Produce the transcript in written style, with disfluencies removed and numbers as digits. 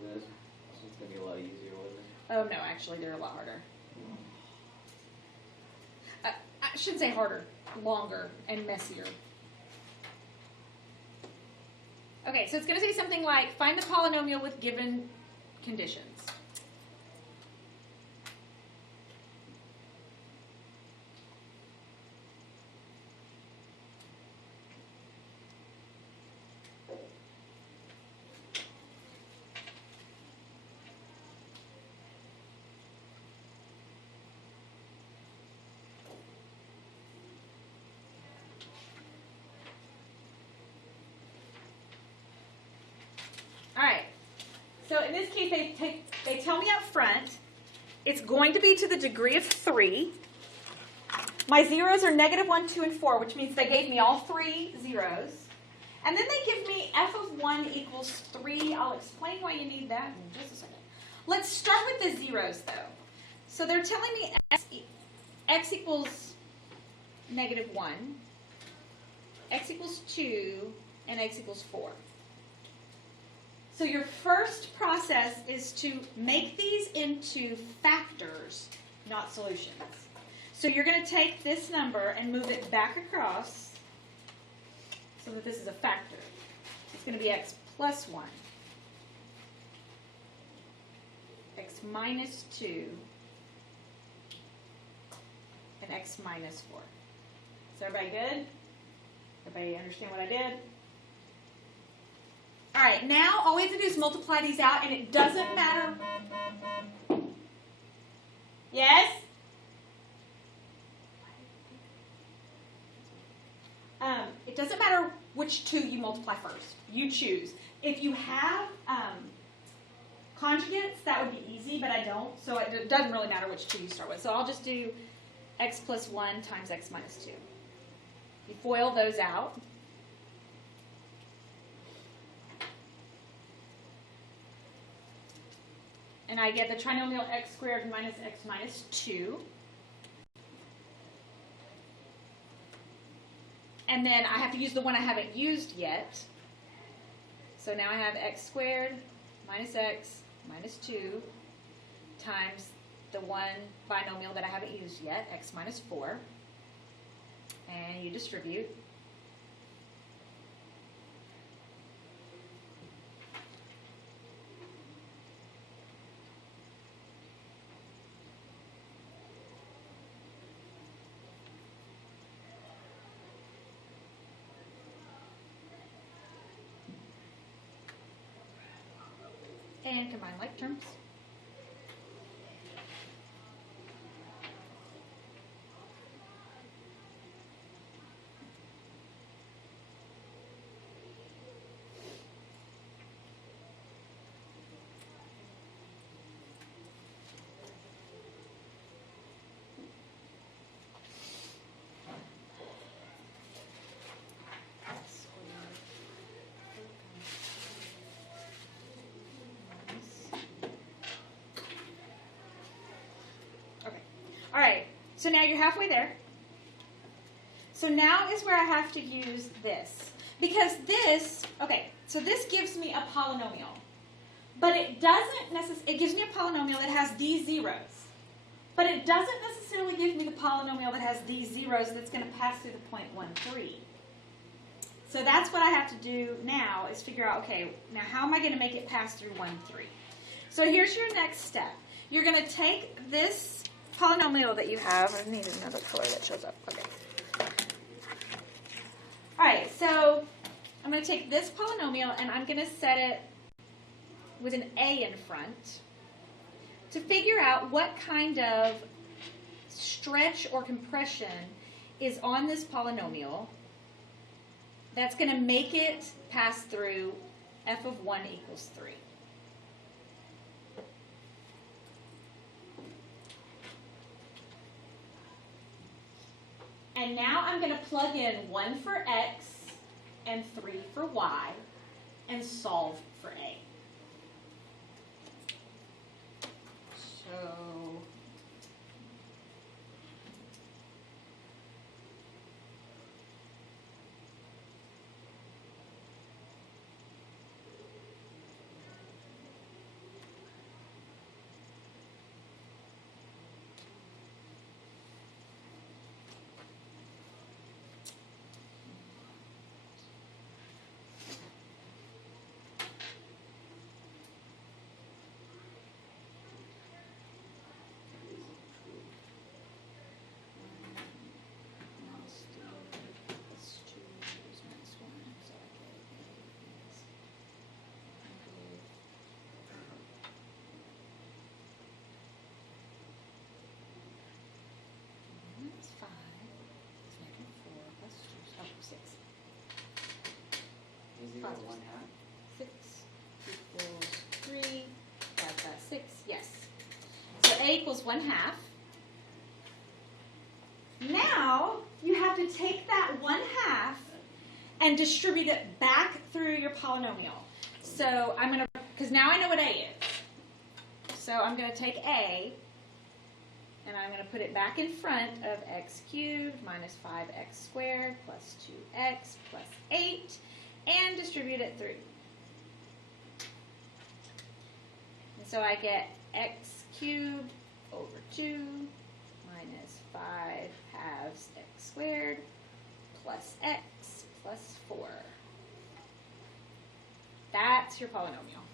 This one's going to be a lot easier, wasn't it? Oh, no, actually, they're a lot harder. I shouldn't say harder, longer and messier. Okay, so it's going to say something like, find the polynomial with given conditions. All right, so in this case, they tell me up front, it's going to be to the degree of 3. My zeros are -1, 2, and 4, which means they gave me all 3 zeros. And then they give me f of 1 equals 3. I'll explain why you need that in just a second. Let's start with the zeros, though. So they're telling me x equals -1, x equals 2, and x equals 4. So your first process is to make these into factors, not solutions. So you're going to take this number and move it back across so that this is a factor. It's going to be x plus 1, x minus 2, and x minus 4. Is everybody good? Everybody understand what I did? All right, now all we have to do is multiply these out, and it doesn't matter. Yes? It doesn't matter which 2 you multiply first. You choose. If you have conjugates, that would be easy, but I don't, so it doesn't really matter which 2 you start with. So I'll just do x plus 1 times x minus 2. You FOIL those out. And I get the trinomial x squared minus x minus 2. And then I have to use the one I haven't used yet. So now I have x squared minus x minus 2 times the one binomial that I haven't used yet, x minus 4. And you distribute. And combine like terms. All right, so now you're halfway there. So now is where I have to use this. Because this, okay, so this gives me a polynomial. But it doesn't necessarily, it gives me a polynomial that has these zeros. But it doesn't necessarily give me the polynomial that has these zeros that's going to pass through the point 1, 3. So that's what I have to do now is figure out, okay, now how am I going to make it pass through 1, 3? So here's your next step. You're going to take this polynomial that you have. I need another color that shows up. Okay. All right, so I'm going to take this polynomial and I'm going to set it with an a in front to figure out what kind of stretch or compression is on this polynomial that's going to make it pass through f of 1 equals 3. And now I'm going to plug in 1 for x and 3 for y and solve for a. So 0 Positive 1/2. 6 equals 3, 5, 6, yes. So A equals 1/2. Now, you have to take that 1/2 and distribute it back through your polynomial. So I'm going to, because now I know what A is. So I'm going to take A, and I'm going to put it back in front of x cubed minus 5x squared plus 2x plus 8, and distribute it through. And so I get x cubed over 2 minus 5 halves x squared plus x plus 4. That's your polynomial.